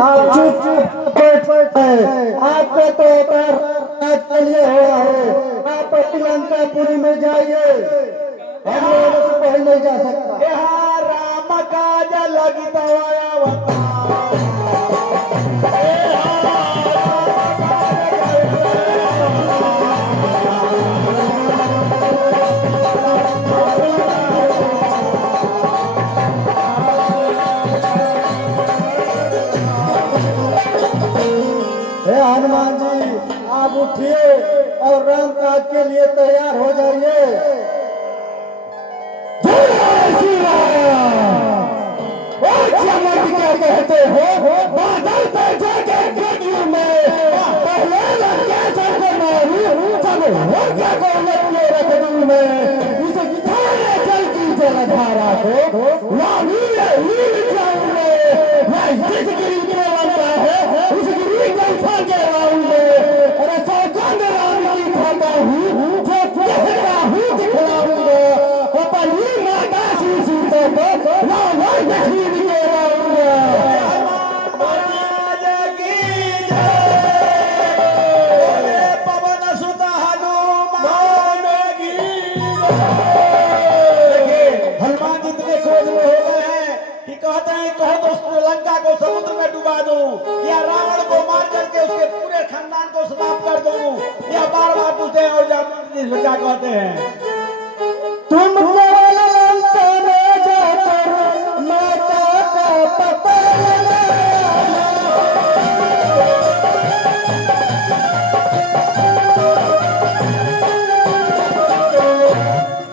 आप चुप आपको तो के लिए हुआ है। आप लंकापुरी में जाइए, हम लोगों से पहले नहीं जा सकता। यहाँ राम काज लगी दवाया हनुमान जी आप उठिए और राम काज के लिए तैयार हो जाइए। क्या कहते हो बादल पे जाके गड्ढू में पहले लंकेश्वर को मारू सब हो क्या को लगे रगड़ू में उसे थाने जल की जलधारा को लालू हीर जाऊंगे मैं जिस गिरी के बनता है उस गिरी को फाके लाऊंगे। अरे सौगंध राम की खाता हूँ जो कहता हूँ दिखलाऊंगा अपनी माता सीता को लाल लक्ष्मी के लाऊंगा। पवन सुत हनुमान हनुमान जी इतने क्रोध में हो गए हैं कि कहते हैं कहो तो उस लंका को समुद्र में डुबा दूं या रावण को मार करके उसके पूरे खानदान को समाप्त कर दूं या बार बार पूछते हैं और क्या कहते हैं तुम केवल लंका में जाकर माता का पता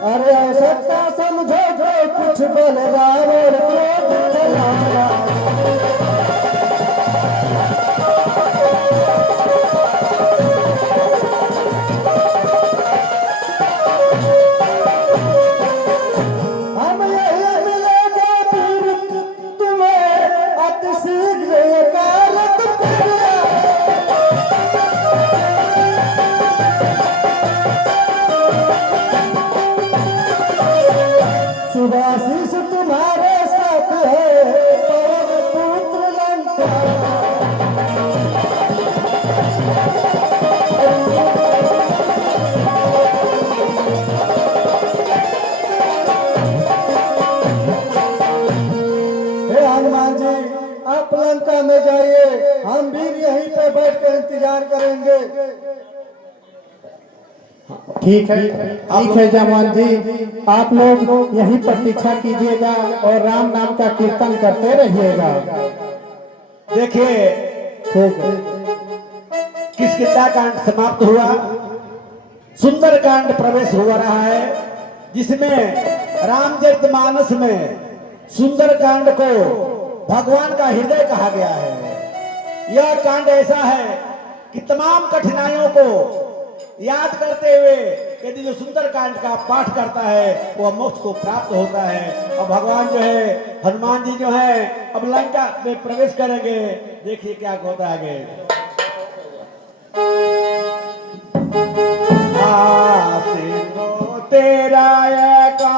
अरे सत्ता समझो जो कुछ बलराम और क्रोध चलाया। हम यही मिलेंगे फिर तुम्हें अति शीघ्र एकालत करिया। सुभाषिष तुम्हारे साथ है पवन पुत्र लंका। हे हनुमान जी आप लंका में जाइए, हम भी यहीं पे बैठ कर इंतजार करेंगे। ठीक है जवान जी, आप लोग यही प्रतीक्षा कीजिएगा और राम नाम का कीर्तन करते रहिएगा। देखिए ठीक है। किसकिंदा कांड समाप्त हुआ, सुंदर कांड प्रवेश हो रहा है जिसमें रामचरितमानस में सुंदर कांड को भगवान का हृदय कहा गया है। यह कांड ऐसा है कि तमाम कठिनाइयों को याद करते हुए यदि जो सुंदर कांड का पाठ करता है वह मोक्ष को प्राप्त होता है। और भगवान जो है हनुमान जी जो है अब लंका में प्रवेश करेंगे। देखिए क्या होता है आगे। तेरा का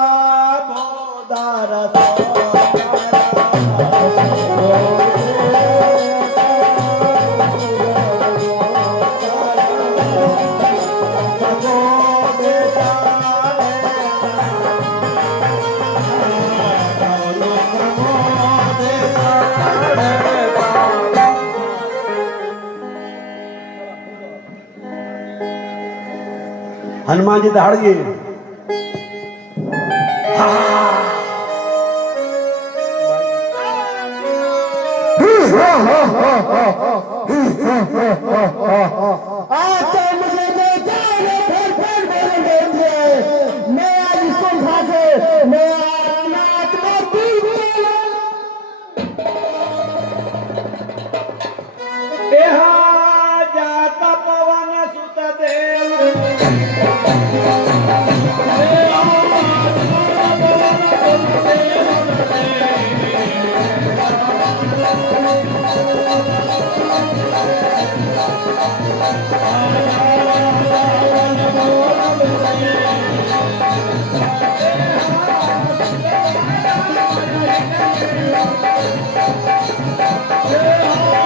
हनुमान जी दहाड़िए। आज मुझे मैं आज इसको उठा के मैं आत्मा जाता पवन सुत देव Yeah.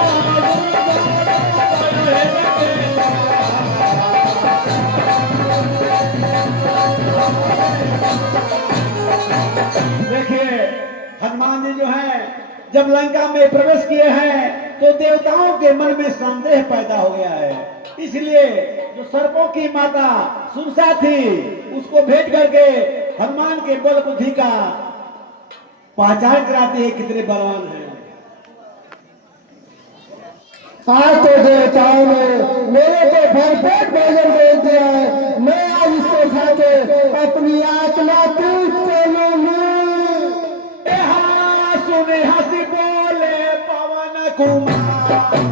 हनुमान जी जो हैं जब लंका में प्रवेश किए हैं तो देवताओं के मन में संदेह पैदा हो गया है। इसलिए जो सर्पों की माता सुरसा थी उसको भेज करके हनुमान के बल बुद्धि का पहचान कराती है कितने बलवान हैं। आज तो देवताओं ने मेरे को भरपेट भोजन दे दिया है, मैं आज इसको खा के अपनी आत्मा तृप्त कर लूंगी। सुने हंसी बोले पवन कुमार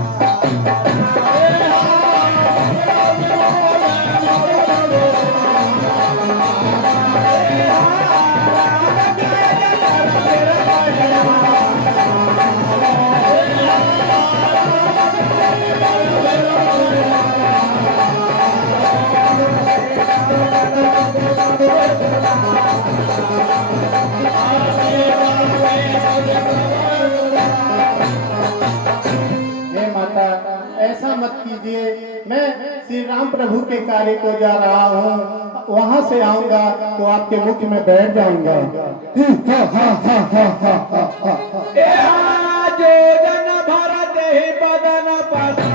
हे माता, ऐसा मत कीजिए। मैं श्री राम प्रभु के कार्य को जा रहा हूँ, वहाँ से आऊंगा तो आपके मुख में बैठ जाऊंगा। जो जन भरत ही बदन पसा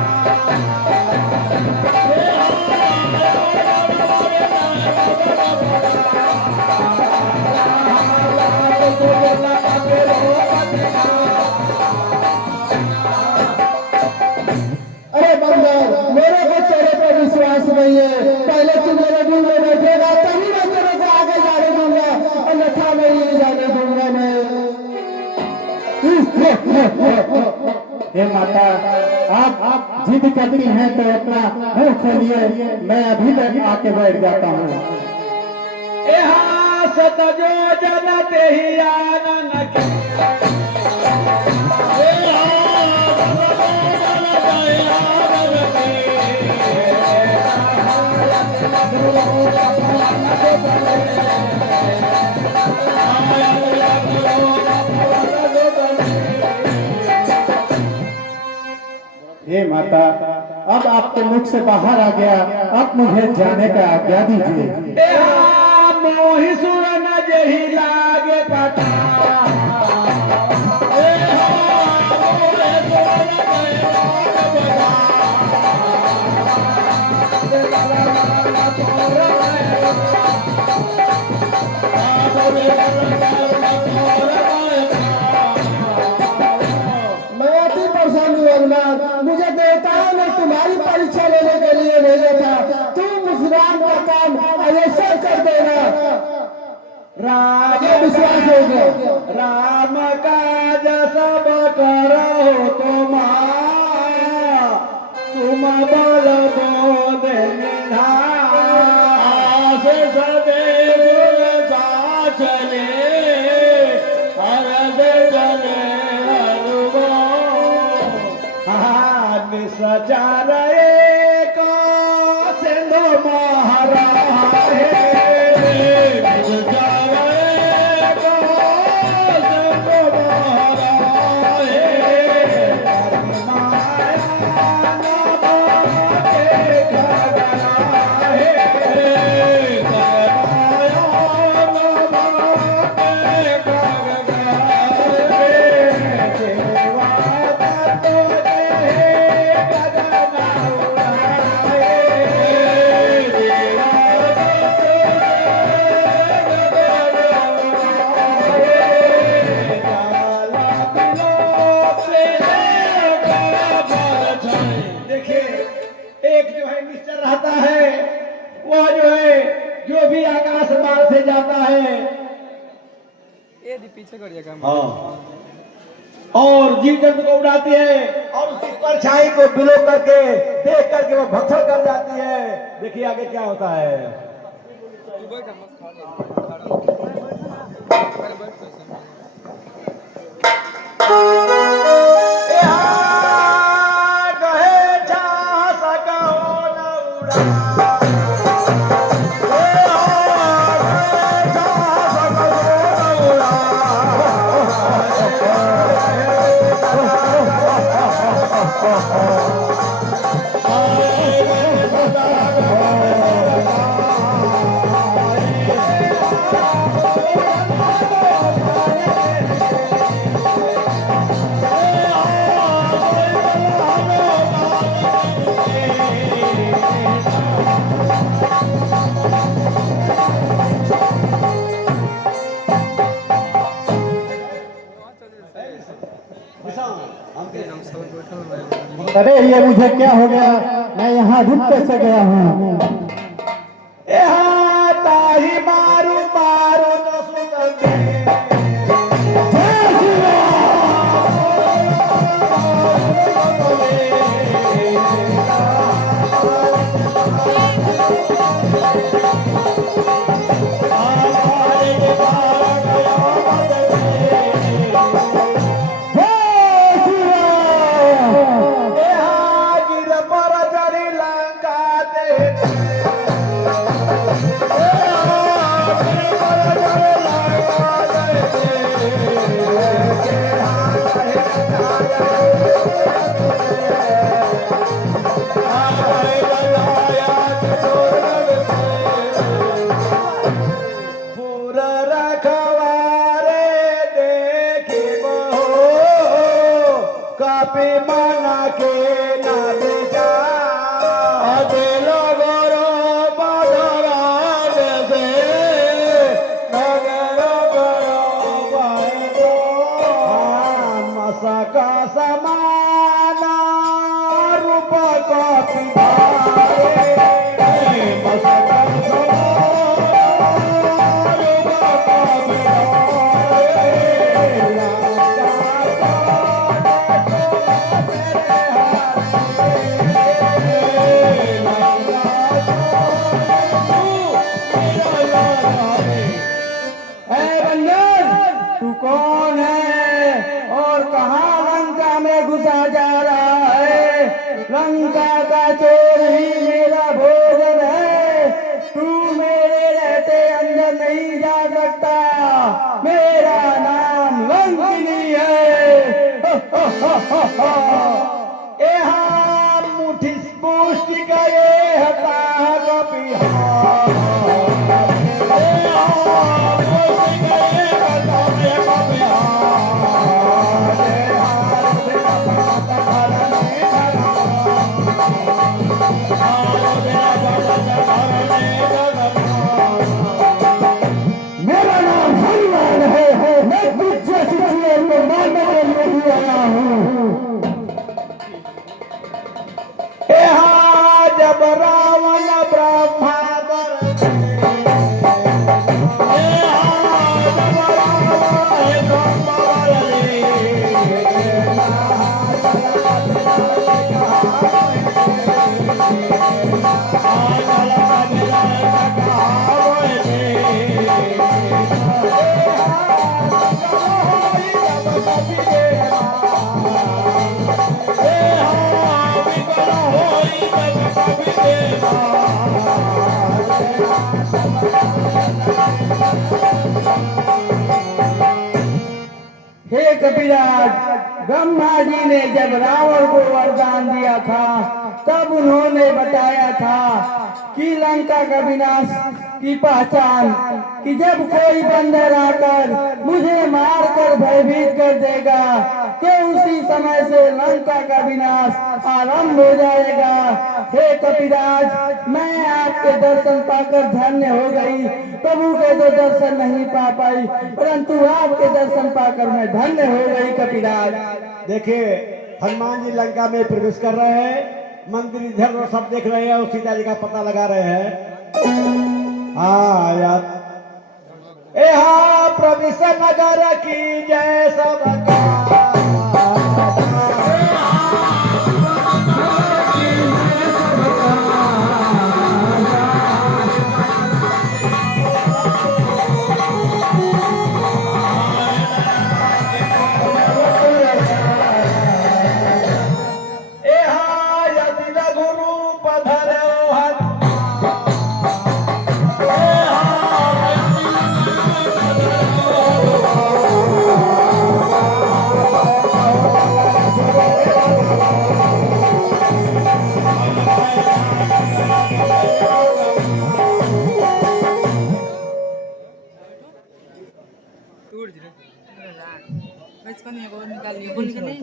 अरे बंदर, मेरे को तेरे पर विश्वास नहीं है। पहले तू मेरे मुंह में बैठेगा तभी मैं तेरे को आगे जाने दूंगा, अन्यथा मैं नहीं जाने दूंगा मैं। हे माता, आप जिद करती हैं तो अपना मुंह खोलिए, मैं अभी तक आके बैठ जाता हूँ। सत जो जन ते ही आनन के हे माता, अब आपके मुख से बाहर आ गया, अब मुझे जाने का आज्ञा दीजिए। मोहि सुर न जही लागे पता मैं अति परेशान हूँ हनुमान, मुझे देवताओं ने तुम्हारी परीक्षा लेने के लिए भेजा था। तुम उस राम का काम अवश्य कर देना। राजा विश्वास हो गया। राम काज सब करो तुम बल बोध निधास सदैव चले हरद चले हनुमान सचार एक सिंधु महाराज रहता है वो जो है जो भी आकाश मार्ग से जाता है ये पीछे करिए काम। हाँ और जीव जंतु को उड़ाती है और उसकी परछाई को बिलो करके देख करके वो भक्षण कर जाती है। देखिए आगे क्या होता है। हम सब बैठल हैं। अरे ये मुझे क्या हो गया, मैं यहाँ रुक कैसे गया हूँ। यहाँ ताही मारू मारू न सुनते। यहाँ गिर पर जड़ी लंका दे। पूरा रखवारे देखे बहो, कापी मना के ना बेचा। दिलो गोरो बदराग से, नगरो गोरो बाएगो। मसका समाना रूप कापी भारे। मसका तू कौन है और कहाँ लंका में घुसा जा रहा है? लंका का चोर ही मेरा भोजन है। तू मेरे रहते अंदर नहीं जा सकता। मेरा नाम लंकिनी है। यहाँ मुठी पुष्टि का ये हता कपिहार। मेरा नाम हनुमान है। मैं तुझ जैसी चुड़ैल को मारने के लिए ही आया हूँ। यहाँ जब रावण ब्रह्मा हे कपिराज, ब्रह्मा जी ने जब रावण को वरदान दिया था तब उन्होंने बताया था कि लंका का विनाश की पहचान कि जब कोई बंदर आकर मुझे मारकर भयभीत कर देगा तो उसी समय से लंका का विनाश आरंभ हो जाएगा। हे कपिराज, मैं आपके दर्शन पाकर धन्य हो गई। प्रभु के तो दर्शन नहीं पा पाई, परंतु आपके दर्शन पाकर मैं धन्य हो गई कपिराज। देखिए हनुमान जी लंका में प्रवेश कर रहे हैं। मंदिर इधर उधर सब देख रहे हैं और सीता जी का पता लगा रहे हैं। हाँ यार, प्रवेश नगर की जय सबका।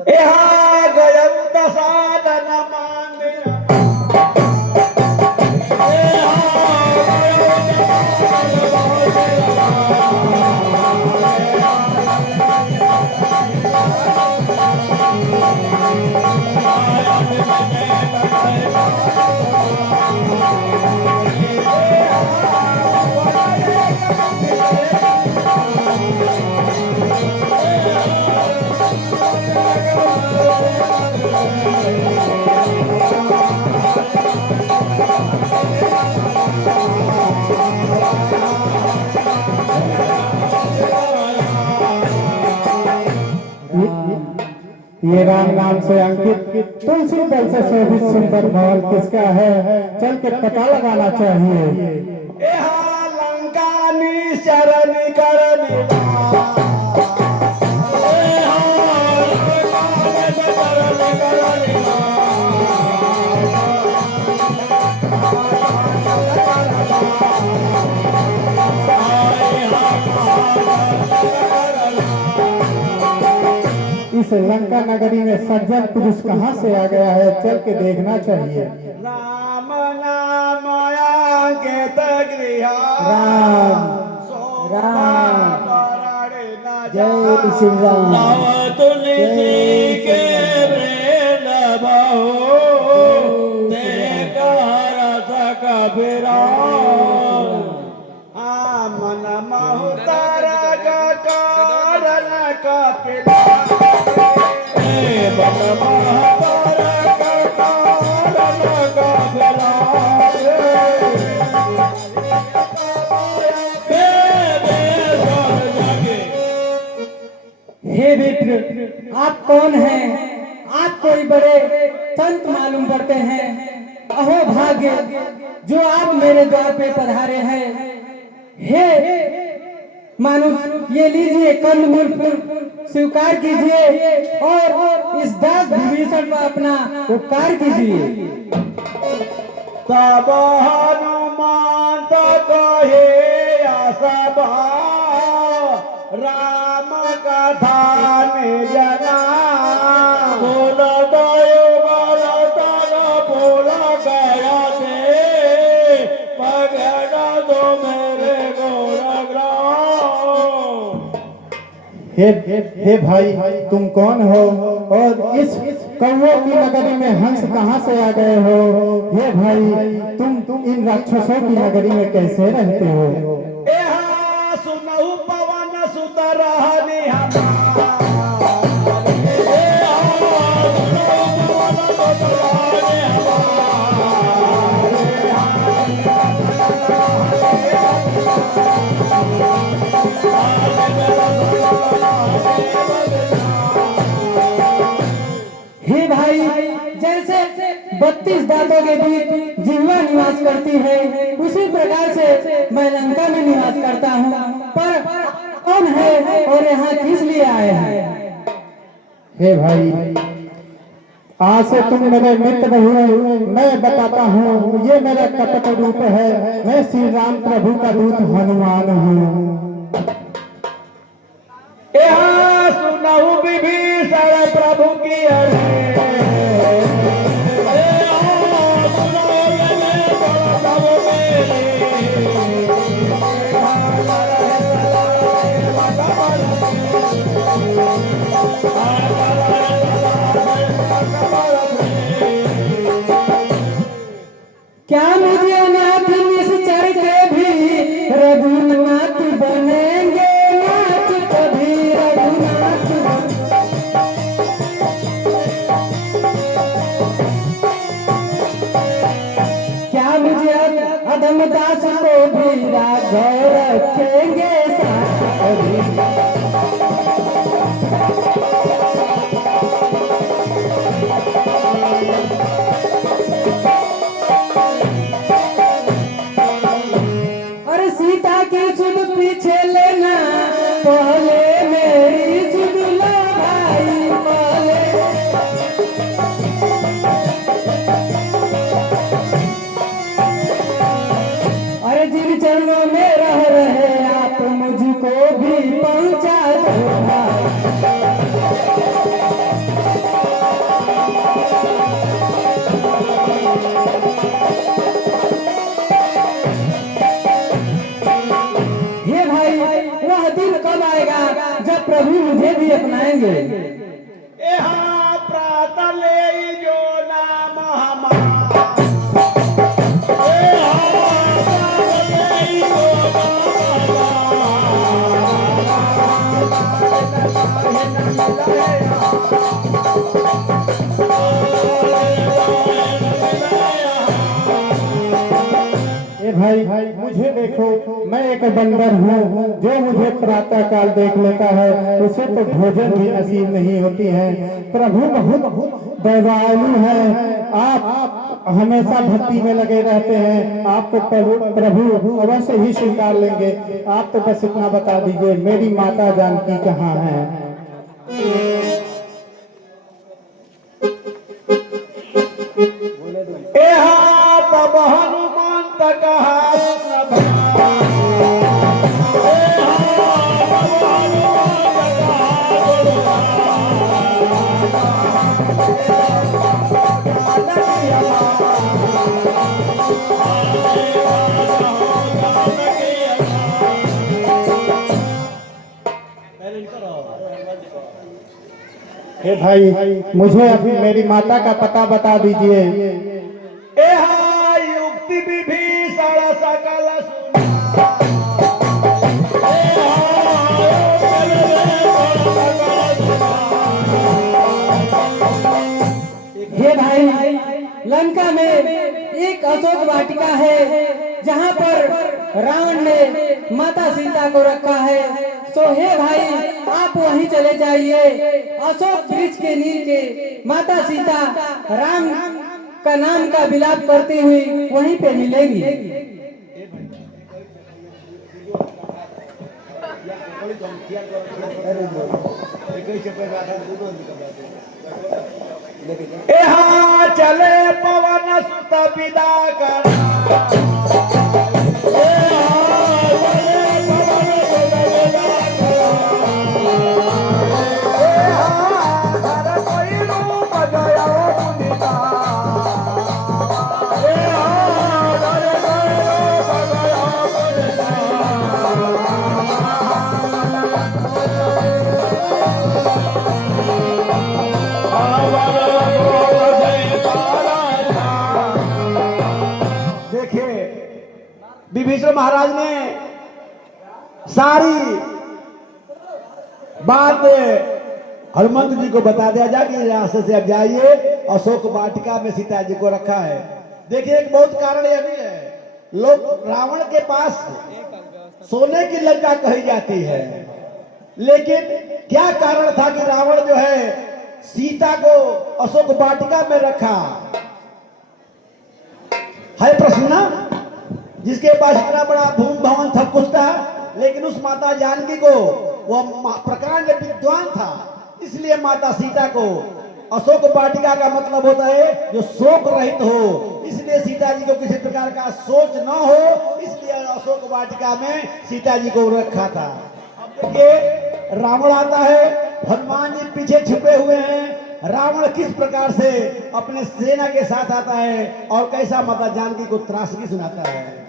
यहाँ गयं दसादन मंदिर। ये राम नाम से अंकित तुलसी दल से शोभित सुंदर महल किसका है, चल के पता लगाना चाहिए। यहाँ लंका निशरण करनी इस लंका नगरी में सज्जन पुरुष कहाँ से आ गया है, चल के देखना चाहिए। राम नाम अंकित गृह राम जय श्री राम। तुलसी के प्रेम बहु देकर सक फिरा मन महुतर कारण कपिला मन महतर कारण कपिला हे विप्र, आप कौन हैं? आप कोई बड़े संत मालूम पड़ते हैं। अहो भाग्य जो आप मेरे द्वार पे पधारे हैं। हे मानुष, ये लीजिए कंदमूल फूल स्वीकार कीजिए और इस दास विभीषण पर अपना उपकार कीजिए। तब हनुमान कहे सभा राम कथा में जना बोल दयो बलतन बोल गया थे पगड़ा दो मेरे हे भाई, तुम कौन हो और इस कौवों की नगरी में हंस कहाँ से आ गए हो? हे भाई, तुम इन राक्षसों की नगरी में कैसे रहते हो? सुनहु पवन सुत रहनी हे भाई, जैसे 32 दांतों के बीच जिह्वा निवास करती है, उसी प्रकार से मैं लंका में निवास करता हूँ। पर कौन है और यहाँ किस लिए आए हैं? हे भाई, आज से तुम मेरे मित्र हुए, मैं बताता हूँ। ये मेरा कपट रूप है, मैं श्री राम प्रभु का दूत हनुमान हूँ। सुनहु विभीषण प्रभु की क्या मुझे नाथ निश्चर के भी रघुनाथ बनेंगे? नाथ कभी रघुनाथ क्या मुझे अधम दास को भी राघव रखेंगे साथ कभी? अरे सीता की सुध पीछे लेना, पहले मेरी सुध लो भाई पहले। अरे जिन चरणों में रह रहे आप मुझको भी पहुंचा दो भाई। हे भाई, वह दिन कब आएगा जब प्रभु मुझे भी अपनाएंगे? प्रातः ले जो नाम हमारा भाई मुझे देखो, मैं एक बंदर हूँ। जो मुझे प्रातः काल देख लेता है उसे तो भोजन भी नसीब नहीं होती है। प्रभु बहुत दयालु है। आप हमेशा भक्ति में लगे रहते हैं। आपको प्रभु अवश्य ही स्वीकार लेंगे। आप तो बस इतना बता दीजिए, मेरी माता जानकी कहाँ है? तब हनुमंत कहा हे भाई, मुझे अभी मेरी माता का पता बता दीजिए। युक्ति विभीषण सकल हे भाई, लंका में एक अशोक वाटिका है जहाँ पर रावण ने माता सीता को रखा है। तो हे भाई, आप वहीं चले जाइए। अशोक वृक्ष के नीचे माता सीता राम का नाम का विलाप करती हुई वहीं पे मिलेंगी। चले पवन सुत विदा कर विभीषण महाराज ने सारी बात हनुमंत जी को बता दिया जाके रास्ते से अब जाइए, अशोक वाटिका में सीता जी को रखा है। देखिए, एक बहुत कारण यह भी है, लोग रावण के पास सोने की लंका कही जाती है, लेकिन क्या कारण था कि रावण जो है सीता को अशोक वाटिका में रखा है? प्रश्न ना, जिसके पास इतना बड़ा भूमि भवन था, कुछ था, लेकिन उस माता जानकी को, वह प्रकांड विद्वान था, इसलिए माता सीता को अशोक वाटिका का मतलब होता है जो शोक रहित हो, इसलिए सीता जी को किसी प्रकार का सोच न हो, इसलिए अशोक वाटिका में सीता जी को रखा था। अब देखिए, रावण आता है, हनुमान जी पीछे छुपे हुए हैं। रावण किस प्रकार से अपने सेना के साथ आता है और कैसा माता जानकी को त्रासदी सुनाता है।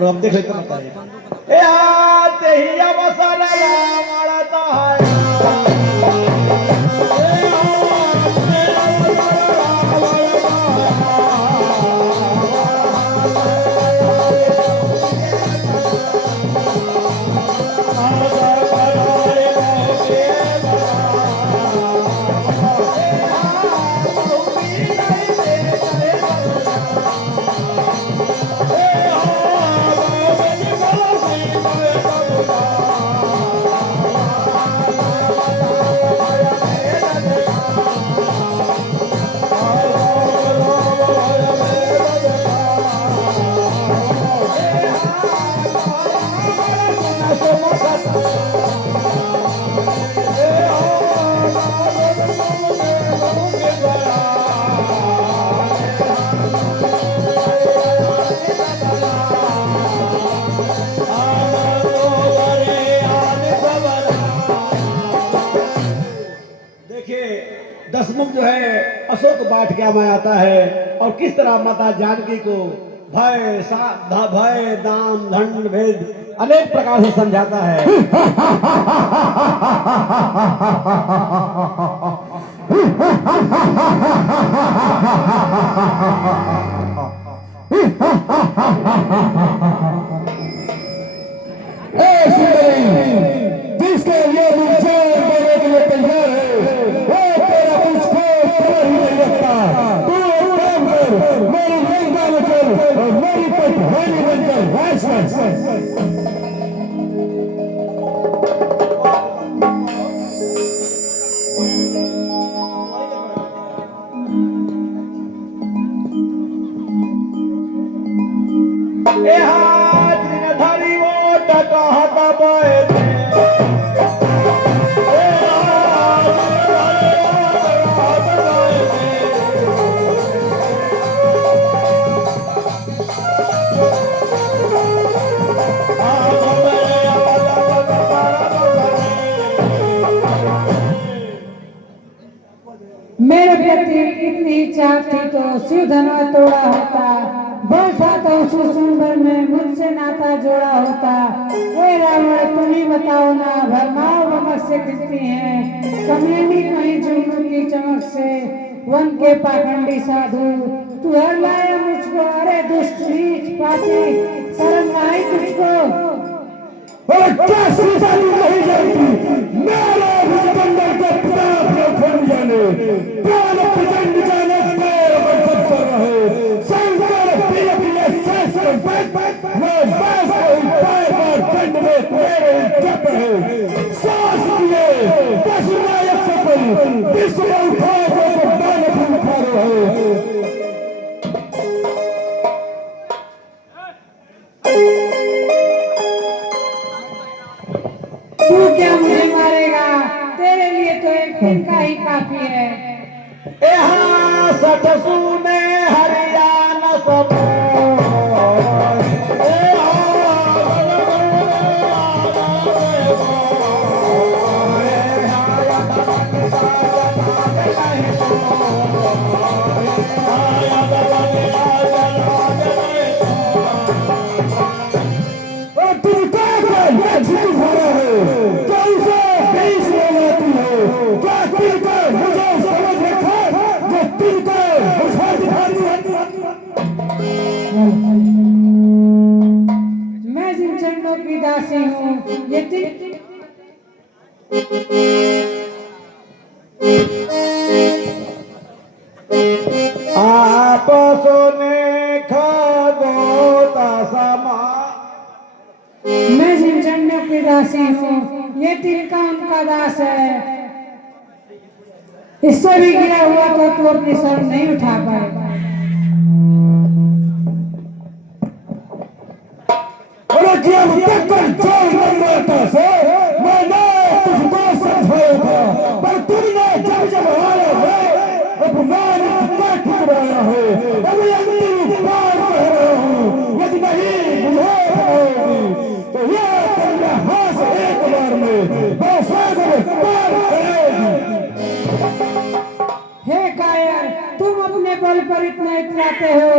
हम देख लेते हैं, आते ही अवसर रावण है। दशमुख जो है अशोक वाटिका में आता है और किस तरह माता जानकी को भय भय दाम दंड भेद अनेक प्रकार से समझाता है। इसके लिए मुझे देने के लिए तैयार है। वो तेरा मुझको खबर ही नहीं रखता। तू एक काम कर, मेरी लंका में चल और मेरी पटवानी बनकर राज कर। ए हाथ दिन धरी वो कहत बैठे ए हाथ दिन धरी वो कहत मेरे प्रति इतनी चाह थी तो शिव धनवा तोड़ा होता, बैठा तो सुसुंबर में मुझसे नाता जोड़ा होता। हे रावण तुम ही बताओ ना, भरमाओ बमक से कितनी है, कमेनी कहीं जुगनू की चमक से, वन के पाखंडी साधु तू हर लाया मुझको, अरे दुष्ट नीच पापी शर्म आई तुझको। और क्या सीता तू नहीं जानती, मेरे भुजबंदर के प्रताप को खंड जाने, प्राण प्रचंड जाने तेरे पर सब सर्व है। शंकर प्रिय प्रिय शेष को बैठ वो बस कोई पाए पर दंड में तेरे जप है। सास दिए पशुनायक से कोई विश्व में उठाए तो दान भी उठा रहे हैं। तू क्या मुझे मारेगा, तेरे लिए तो एक दिन का ही काफी है। ए हाँ सठ सुने हरियाणा सब मैं जिन चरणों की दासी हूँ, ये आपसों ने खदोता समा। मैं जिन चरणों की दासी हूँ, ये तिनका उनका दास है। इससे भी गिरा हुआ तो तू अपनी सर नहीं उठा पाएगा। और किया मुकद्दर जोर लंबाता से मैंने तुझको समझाया था, पर तुमने जब जब हारा है अपमान का ठुकराया है। अभी अंतिम बार कह रहा हूँ, यदि नहीं मुझे बनाओगी तो ये तेरे हाथ से एक बार में बौसागर पार करेगी। हे कायर, तुम अपने बल पर इतना इतराते हो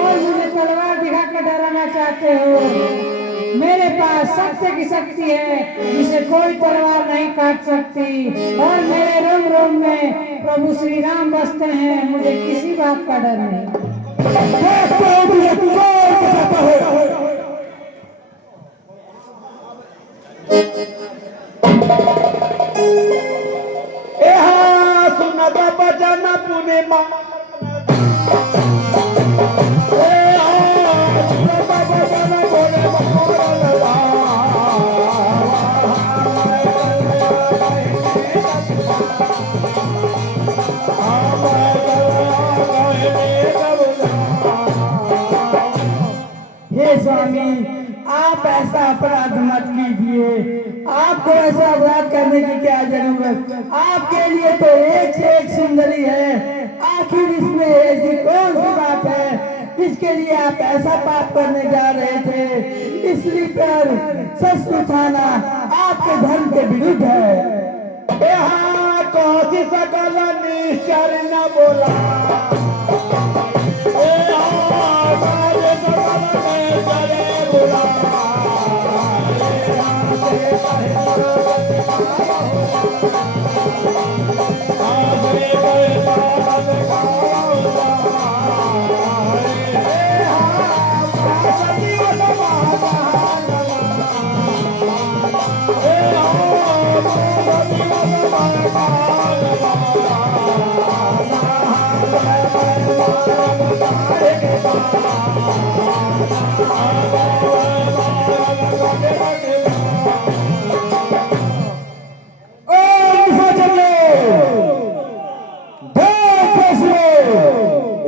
और मुझे तलवार दिखा के डराना चाहते हो। मेरे पास सत्य की शक्ति है जिसे कोई तलवार नहीं काट सकती, और मेरे रोम रोम में प्रभु श्री राम बसते हैं। मुझे किसी बात का डर नहीं। देखता हूँ तुझे कौन बचाता है। ए हाँ सुनत बचन पुने मा। ए हाँ सुनत बचन पुने मा। हे स्वामी, आप ऐसा अपराध मत कीजिए। आपको ऐसा अपराध करने की क्या जरूरत, आपके लिए तो एक से एक सुंदरी है। आखिर इसमें ऐसी कौन सी बात है जिसके लिए आप ऐसा पाप करने जा रहे थे। इसलिए पर सच आना आपके धर्म के विरुद्ध है। यहाँ कौसी सकल निश्चर न बोला। यहाँ कौसी सकल निश्चर बोला।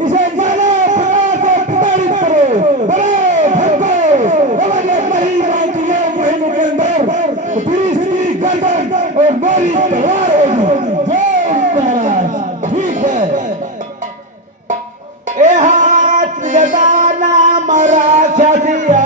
इसे नाना प्रकार से प्रताड़ित करो, बड़े भक्तो, हमारे मही मानतीय महीनों के अंदर तीसरी गर्दन और मेरी तलवार होगी। जय महाराज। ठीक है। ए हाथ जगाना मराठा दिया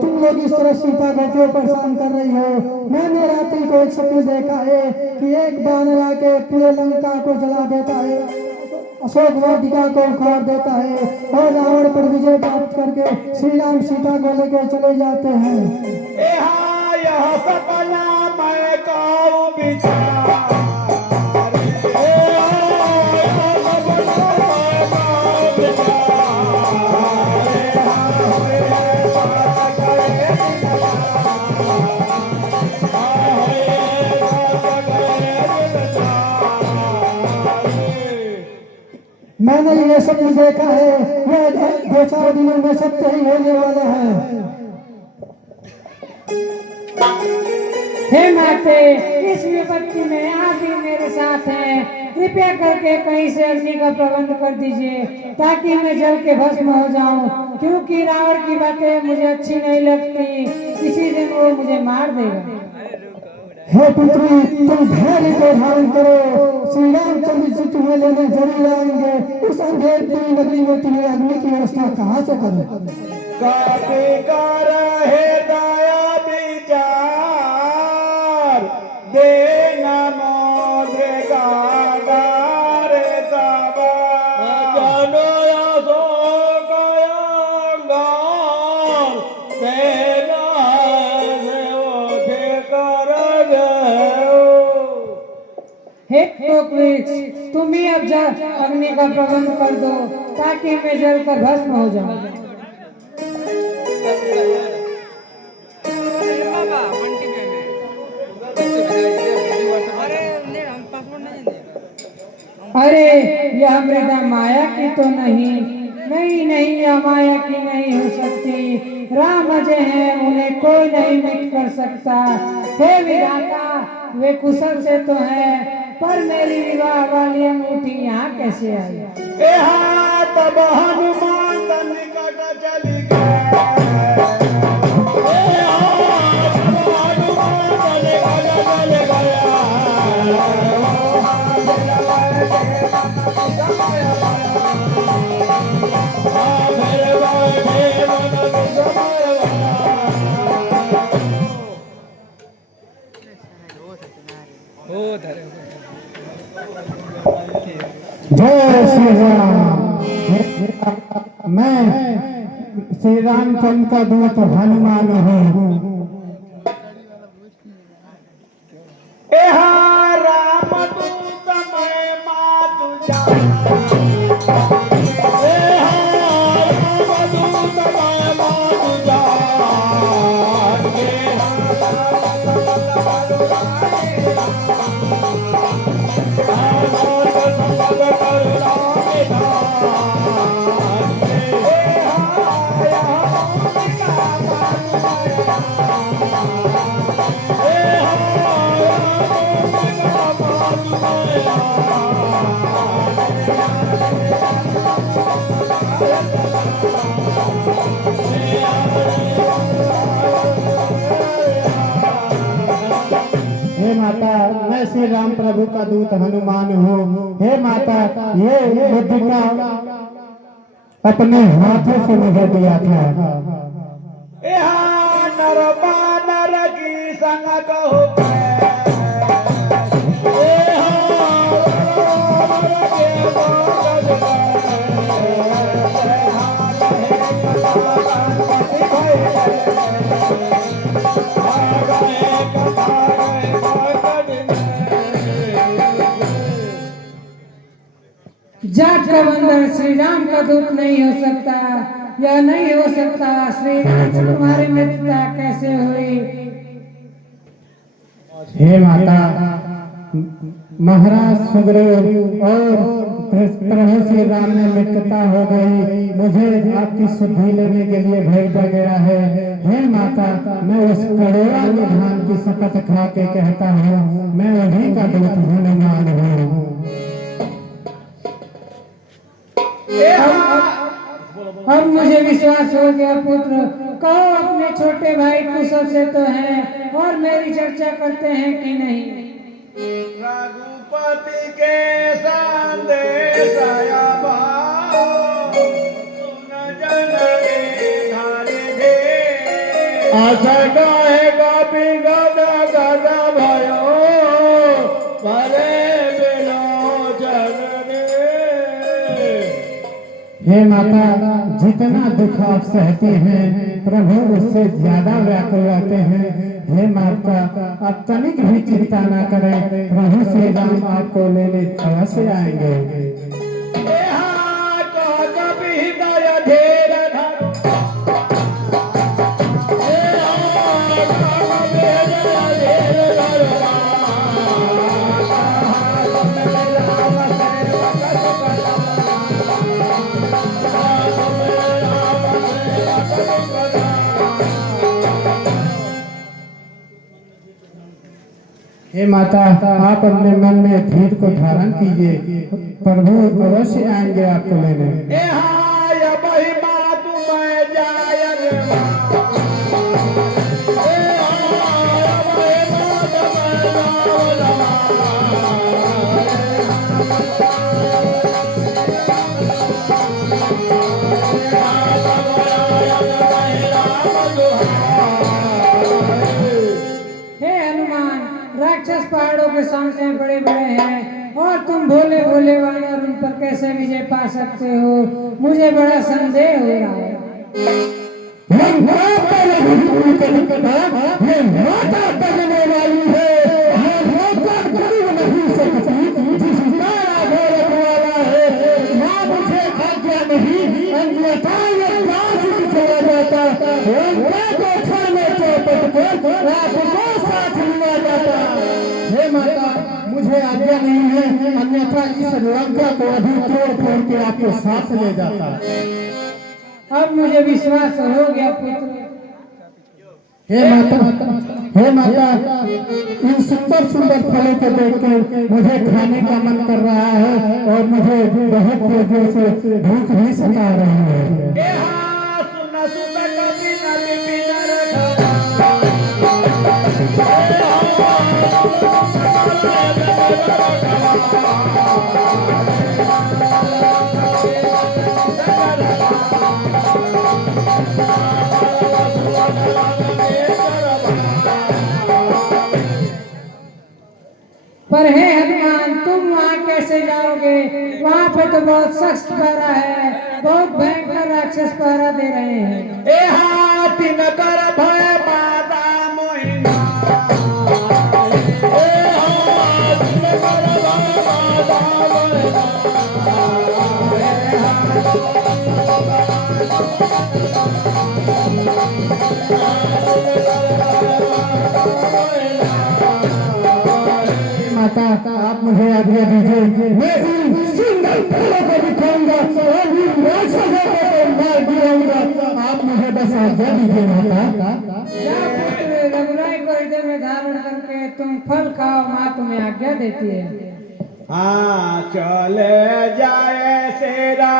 तुम लोग इस तरह सीता को क्यों परेशान कर रही हो? मैंने रात्रि को एक सपना देखा है कि एक बानर आके पूरे लंका को जला देता है, अशोक वाटिका को उखाड़ देता है और रावण पर विजय प्राप्त करके श्री राम सीता को लेकर चले जाते हैं। यह सपना मैं काऊ विचार मैंने ये सपना देखा है, यह 2-4 दिनों में सत्य ही होने वाला है। हे माते, इस विपत्ति में आप भी मेरे साथ हैं। कृपया करके कहीं से अग्नि का प्रबंध कर दीजिए ताकि मैं जल के भस्म हो जाऊं, क्योंकि रावण की बातें मुझे अच्छी नहीं लगती। किसी दिन वो मुझे मार देगा। हे पुत्री, तुम धैर्य को धारण करो, श्री रामचंद्र जी तुम्हें लेने जरूर आएंगे। उस अंधेर पूरी नगरी में तुम्हें अग्नि की व्यवस्था कहाँ से करूं? दया विचार देना मोदे गादार दावा जनया सो गयांगार तेना से कर हे वृक्ष, तुम ही अब जा अग्नि का प्रबंध कर दो ताकि मैं जल कर भस्म हो जाऊं। अरे यह मृदा माया की तो नहीं, नहीं नहीं, यह माया की नहीं हो सकती। राम अजय हैं, उन्हें कोई नहीं मिट कर सकता। हे विधाता, वे कुशल से तो हैं, पर मेरी विवाह वाली अंगूठी यहाँ कैसे आई? तब हनुमान निकट चली गए। जय श्री राम। मैं श्री रामचंद्र का दूत हनुमान हूँ। राम दूत मैं मातु राम दूत मैं मातु माता, मैं श्री राम प्रभु का दूत हनुमान हूँ। हे माता, ये मुद्रिका अपने हाथों से मुझे दिया था। यहाँ नर बानर की संग कहो जाट का बंदर श्री राम का दूत नहीं हो सकता, या नहीं हो सकता। श्री राम से तुम्हारी मित्रता कैसे हुई? हे माता, महाराज सुग्रीव और प्रभु श्री राम में मित्रता हो गई, मुझे आपकी शुद्धि लेने के लिए भेजा गया है। हे माता, मैं उस कड़ोरा निधान की शपथ खा के कहता हूँ, मैं वही का दूत हनुमान हूँ। अब मुझे विश्वास हो गया पुत्र। कहो अपने छोटे भाई कुशल से तो हैं और मेरी चर्चा करते हैं कि नहीं? रघुपति के संदेश आया सुन जननी धारे दे आशा गाहे गापी गदा गदा भयो परे बिनो जननी। हे माता, जितना दुख आप सहते हैं प्रभु उससे ज्यादा व्याकुल रहते हैं। हे माता, आप तनिक भी चिंता न करें, प्रभु श्री राम आपको लेने अवश्य आएंगे। यहाँ का कभी दया धीर धर हे माता, आप अपने मन में धीर को धारण कीजिए, प्रभु अवश्य आएंगे आपको लेने। यहाँ या महिमा तुम्हें जायन हे हनुमान, राक्षस पहाड़ों के सामने बड़े बड़े हैं और तुम भोले भोले वानर उन पर कैसे विजय पा सकते हो? मुझे बड़ा संदेह हो रहा है। माता बजने वाली है, ये मौका कभी नहीं सकती, जिसका आधार वाला है। माँ मुझे आज्ञा नहीं, अन्यथा ये दास भी चला जाता, उनका को खाने चौपट कर आपको साथ लिया जाता। हे माता, मुझे आज्ञा नहीं है, अन्यथा इस लंका को अभी तोड़ फोड़ के आपके साथ ले जाता। अब मुझे विश्वास हो गया पुत्र। हे माता, इन सुंदर सुंदर फलों को देखकर मुझे खाने का मन कर रहा है और मुझे बहुत तेजी से भूख भी सता रही है। यहाँ सुन सुन कभी न बिपिन पर हे हनुमान, तुम वहाँ कैसे जाओगे? वहाँ पे तो बहुत सख्त पहरा है, बहुत भयंकर राक्षस पहरा दे रहे हैं। ए हाथी न कर भय माता मोहिना, ए हाथी न कर भय माता मोहिना। माता, आप मुझे आज्ञा दीजिए, मैं इन सुंदर फलों को दिखाऊंगा और इन राक्षसों को मार गिराऊंगा। आप मुझे बस आज्ञा दीजिए माता। जा पुत्र, रघुराई को हृदय में धारण करके तुम फल खाओ, माँ तुम्हें आज्ञा देती है। हाँ चले जाए सेरा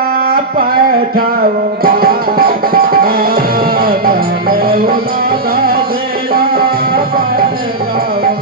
पैठाऊंगा, चले उदादा सेरा पैठाऊंगा।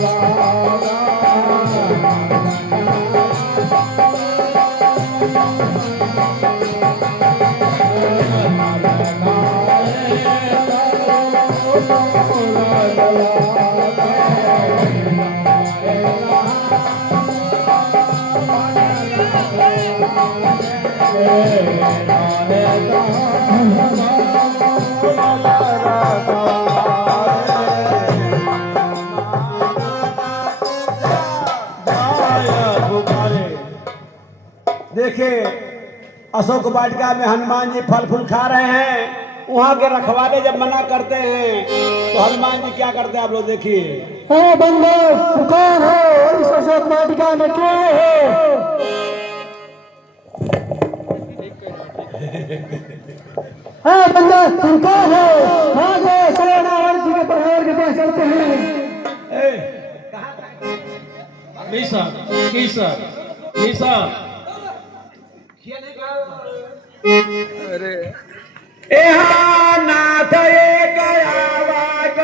देखिए अशोक वाटिका में हनुमान जी फल फूल खा रहे हैं। वहाँ के रखवाले जब मना करते हैं तो हनुमान जी क्या करते हैं आप लोग देखिए। अरे बंदे पुकार हो, इस अशोक वाटिका में क्यों हो? हाँ बंदे तुम कौन हो? भागो चलो रावण जी के प्रहार के पास चलते हैं। अरे नाथ एक आवाज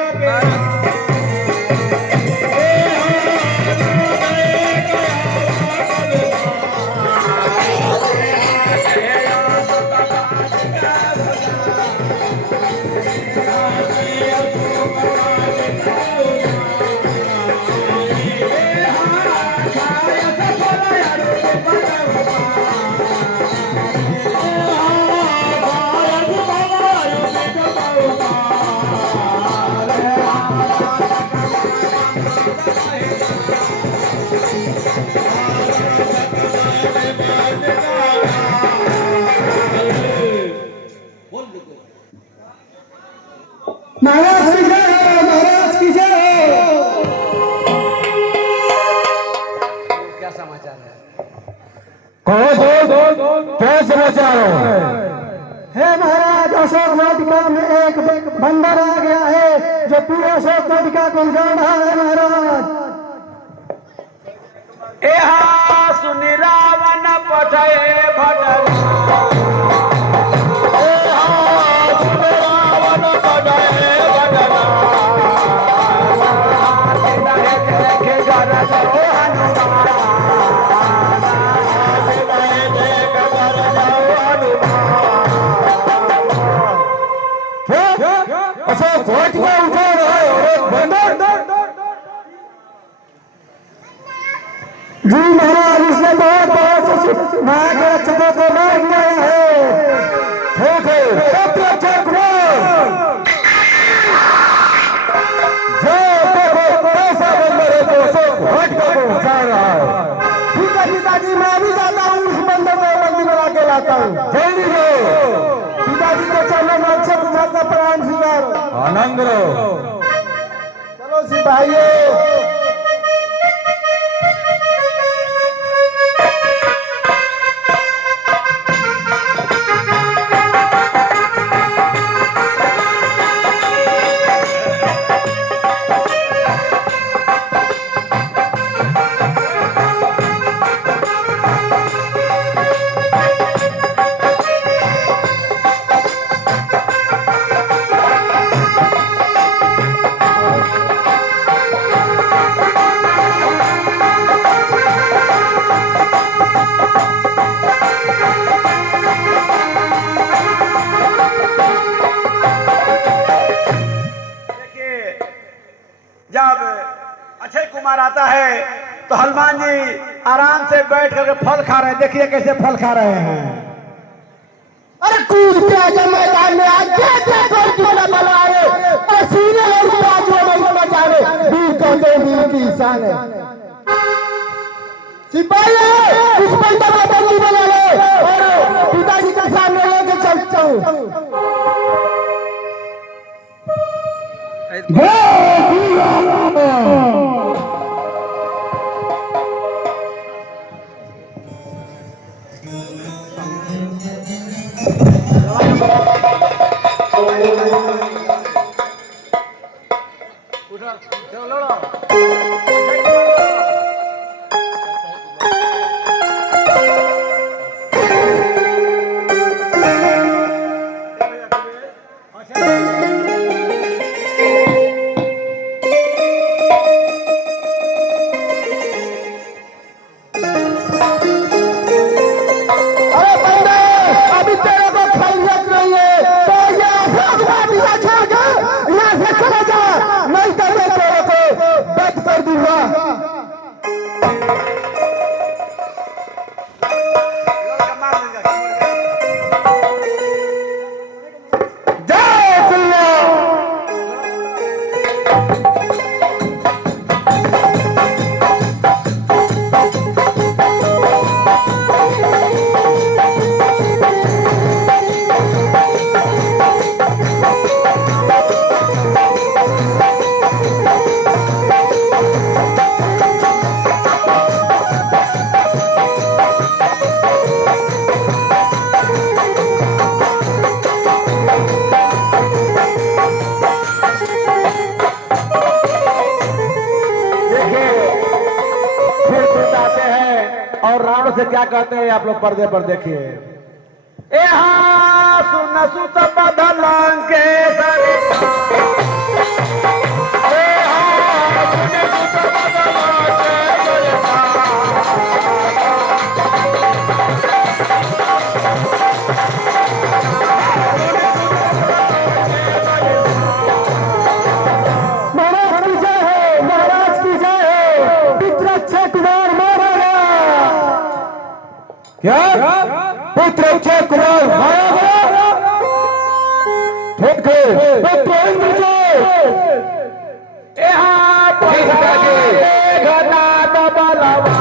महाराज की जय, महाराज की जय। क्या समाचार है? क्या समाचार है महाराज? अशोक वाटिका में एक बंदर आ गया है जो पूरे अशोक वाटिका को उजाड़ रहा है महाराज। सुनि रावण पठे भटरा अशोक वाटिका उजाड़ रहा है बंदर। जी महाराज इसने बहुत बहुत माँ के रक्षकों को मार दिया है। ठीक है रक्षक जो देखो कैसा बंदर है जो अशोक वाटिका को उजाड़ रहा है। ठीक है पिताजी मैं भी जाता हूँ, उस बंदर को बंदी बना के लाता हूँ। जल्दी दो पिताजी को चलो मत्स्य बुझा का प्राण स्वीकार आनंद रहो। चलो सिपाहियों जब अक्षय कुमार आता है तो हनुमान जी आराम से बैठ करके फल खा रहे हैं। देखिए कैसे फल खा रहे हैं। अरे कूद के आजा मैदान में आज कितना बना है सीने और बाजू में न जाने वीर कहते वीर की शान है। सिपाही उस बंदर को बंदी बना ले और पिताजी के सामने लेके चलता हूँ। और रावण से क्या कहते हैं आप लोग पर्दे पर देखिए। ए हाँ सुन सुत बदलांग के सरे क्या पुत्र अक्षय कुमार मारा ठीक है पुत्र इंद्रजीत घना दबलवा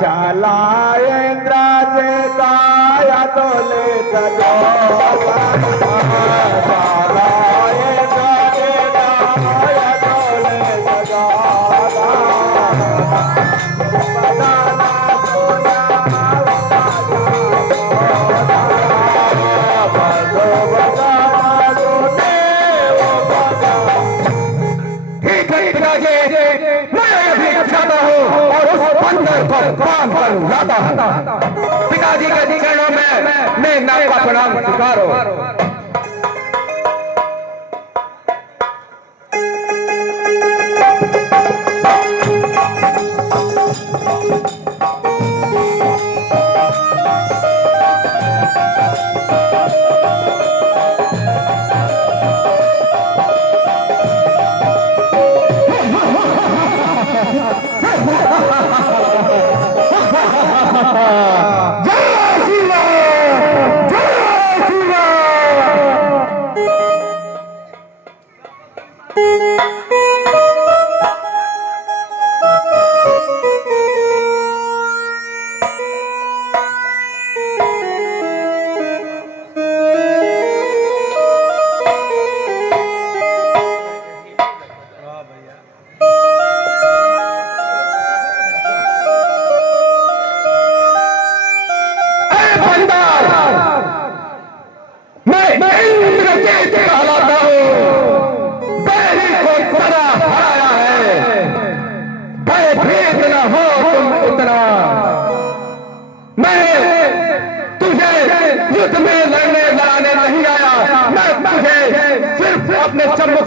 चला इंद्र जेताया तो ले चलो चला इंद्र जेताया तो ले चलो पिताजी के चरणों में मैं आपका प्रणाम स्वीकारो।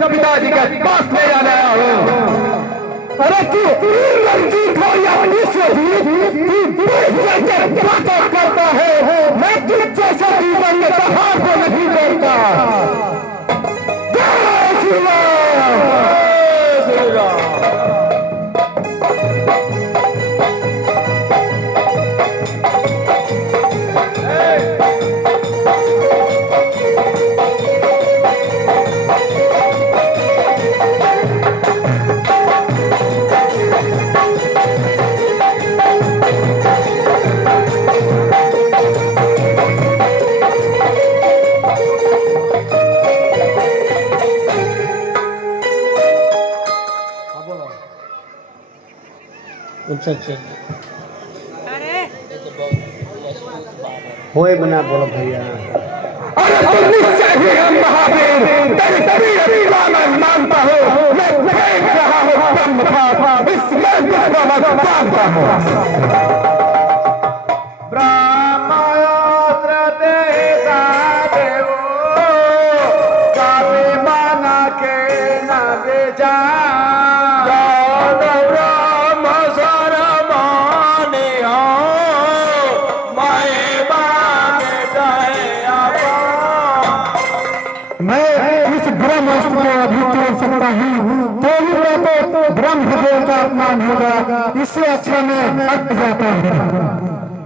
पिताजी के पास ले जाने आया हूँ। अरे तू रंजीत हो या विश्वजीत बातें करता है, मैं तुझ जैसा जीवन में बाहर को नहीं बोलता। जय श्री राम। श्री राम। अच्छा होए बना बोलो भैया। अरे तुम निश्चय ही हम महावीर तेरी तबीयत का मैं मानता हूँ, मैं फेंक रहा हूँ ब्रह्म था इसमें विश्व मत मानता हूँ। ब्रह्मास्त्र देता देवो काफी माना के न बेजा मैं इस ब्रह्मास्त्र अभी तोड़ सकता हूँ, तेरी में तो ब्रह्मदेव का अपमान होगा, इससे अच्छा मैं हट जाता हूँ।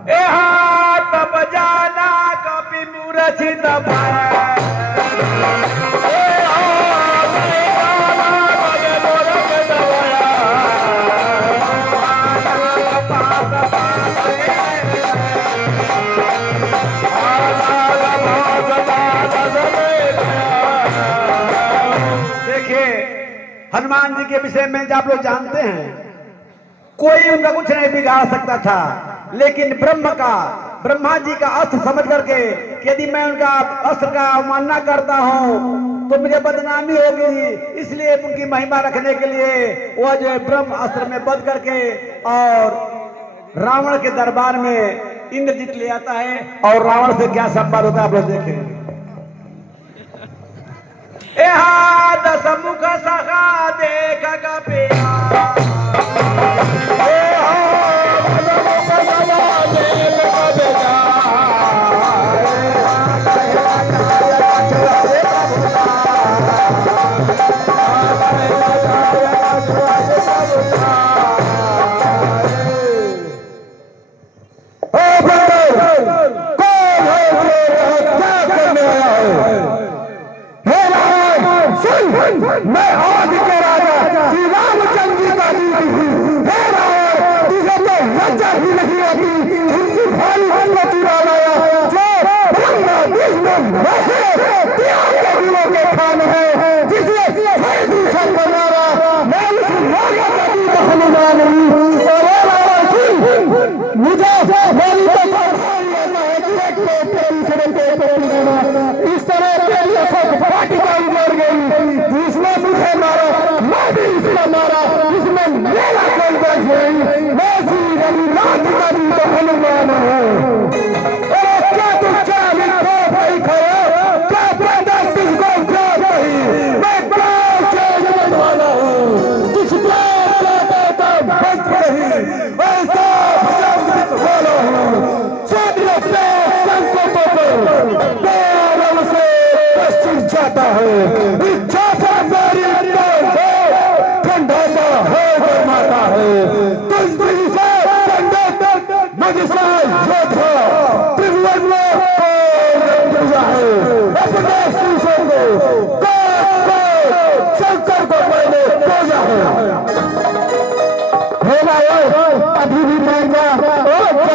ए हाथ बजाना कभी मूर्छित हनुमान जी के विषय में आप लोग जानते हैं, कोई उनका कुछ नहीं बिगाड़ सकता था, लेकिन ब्रह्मा जी का अस्त्र समझ करके कि यदि मैं उनका अस्त्र का अवमानना करता हूं तो मुझे बदनामी होगी, इसलिए उनकी महिमा रखने के लिए वह जो ब्रह्म अस्त्र में बंद करके और रावण के दरबार में इंद्रजीत ले आता है। और रावण से क्या संवाद होता है आप लोग देखें। दस मुख सखा देख मैं आदि के राजा श्री रामचंद्र जी का दूत हूँ। हे रावण, तुझे तो लज्जा ही नहीं आती, उनकी भारी हिम्मत लाया जो ब्रह्मा विष्णु महेश त्याग के गुणों के खान है, जिसे हर दूषण को मारा। मैं उस राजा का दूत हनुमान हूँ। और हे रावण सुन, मुझे मेरी तो सावधानी रहना है कि एक को दूसरे को पकड़ना। इस तरह के सब वाटिका उमड़ गई, दूसरा मुझे मारा, मैं भी इसने मारा, इसमें मेरा कोई दोष नहीं। मैं श्री रघुनाथ का दूत हनुमान हूँ। क्या तुम क्या लिखो भाई खड़े, क्या पता तुझको क्या कही, मैं प्राण के जगत वाला हूँ, तुझ प्राण का देता बच नहीं, ऐसा भजन वाला हूँ। सब लोग संकटों पर पैरों से पश्चिम जाता है, इच्छा पर मेरी ठंडा हो माता है। तुझ से मजिसाल योद्धा त्रिभुवन में पूजा है, अपने शीशे को शंकर को मैंने पूजा है। अभी भी मांगा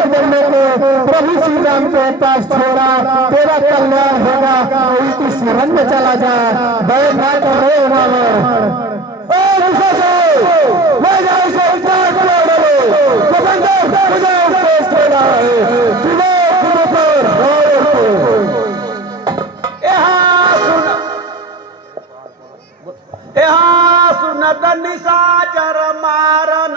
जगदम्बे को प्रभु श्री राम के पास छोड़ा, तेरा कल्याण होगा, उनकी शरण में चला जा। बैठा कर रो रावण सुनत निशाचर मारन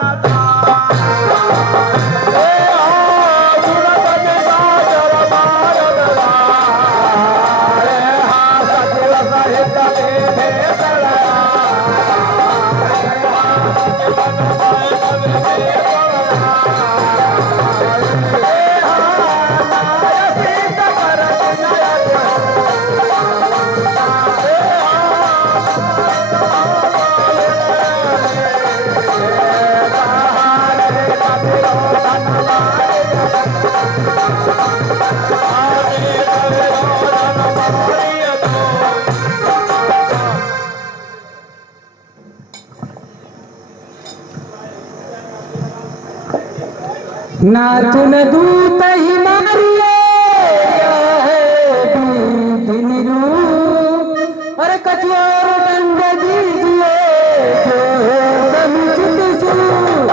ना तुन दूत ही मारिए दिन रूप और कचोर दंड दीजिए जो समुचित सूप।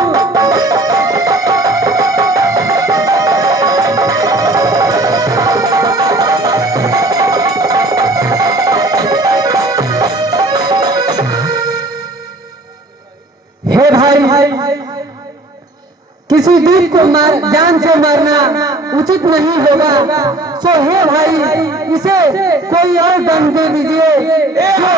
हे भाई, किसी दीप को जान से मारना उचित नहीं होगा, सो हे भाई इसे कोई और दंड दे दीजिए जो